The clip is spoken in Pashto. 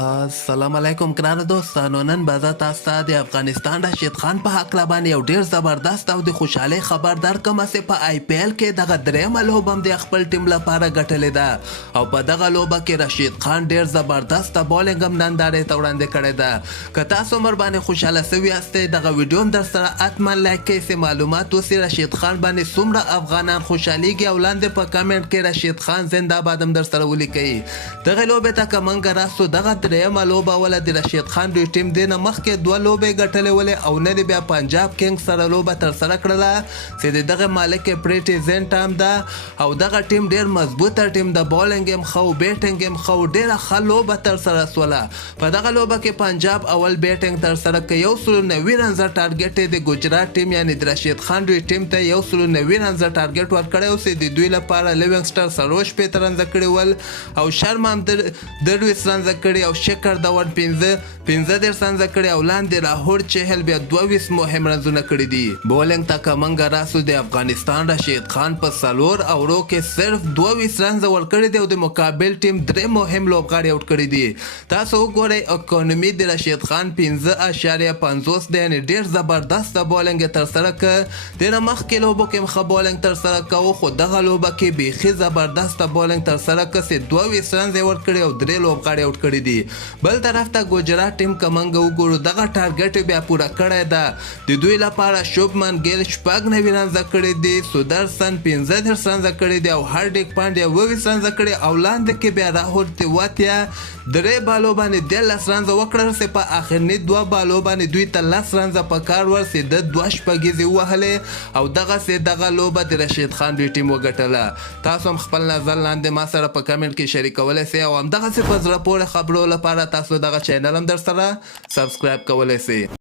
السلام علیکم ګرانو دوستانو. نن به زه تاسو ته د افغانستان راشد خان په هکله باندې یو ډیر زبردست او د خوشحالۍ خبر درکړم چې په آی پی ایل کې دغه درېیمه لوبه هم د خپل ټیم لپاره ګټلې ده او په دغه لوبه کې راشد خان ډیر زبردسته بالینګ هم نندارې ته وړاندې کړې ده. که تاسو هم ورباندې خوشحاله سوي یاستئ دغه ویډیو هم در سره حتما لایک کړئ چې معلومات وسي راشد خان باندې څومره افغانان خوشحالیږي او لاندې په کمنټ کې راشد خان زنده باد هم در سره ولیکئ. دغه لوبې ته که موږ راسو دغه درېیمه لوبه وله د راشد خان دوی ټیم دې نه مخکې دوه لوبې ګټلې ولې او نن بیا پنجاب کینګ سره لوبه ترسره کړله چې د دغه مالک پریټي زینټ هم ده او دغه ټیم ډېر مضبوطه ټیم د بالینګ هم ښه بیټینګ هم ښه ډېره ښه لوبه ترسره سوله. په دغه لوبه کې پنجاب اول بیټینګ ترسره کړ 190 رنزه ټارګټ یې د ګجرات ټیم یعنې د راشد خان دوی ټیم ته 190 رنزه ټارګټ ورکړی او چې د دوی لپاره لیونګسټر 40 رنزه کړي ول او شرما هم 30 رنزه کړي او شکر دور 15 رنزه کړي او لاندې راهور چهل بیا 22 مهم رنزونه کړي دي. بولینګ ته که موږ راسو د افغانستان راشد خان په 4 اوورو کې صرف 22 رنزه ورکړي دي او د مقابل ټیم 3 مهم لوبغاړي آوټ کړي دي. تاسو وګورئ اکونومي د راشد خان 15.50 دی یعنې ډېر زبردسته بولینګ یې ترسره کړ. د نه مخکې لوبو کې هم ښه بولینګ ترسره کوو خو دغه لوبه کې بیخي زبردسته بولینګ ترسره کړ چې 22 رنزه یې ورکړي او 3 لوبغاړي آوټ کړي دي. بل طرف ته ګجرات ټیم که موږ وګورو دغه ټارګټ بیا پوره کړی ده. د دوی لپاره شوبمن ګیل 90 رنزه کړي دي، سودرسن 15 رنزه کړي دي او هارډیک پانډیا 22 رنزه کړي او لاندې کې بیا راهول تیواتیا درې بالو باندې 10 رنزه وکړل چې په اخرني 2 بالو باندې دوی ته 10 رنزه په کار ور چې د 2 شپږیزې وهلې او دغسې دغه لوبه د راشد خان دوی ټیم وګټله. تاسو هم خپل نظر لاندې ما سره په کمنټ کې شریکولی سئ او همدغسې په زړه پورې خبرو لپاره تاسو دغه چینل هم در سره سبسکرایب کولی سئ.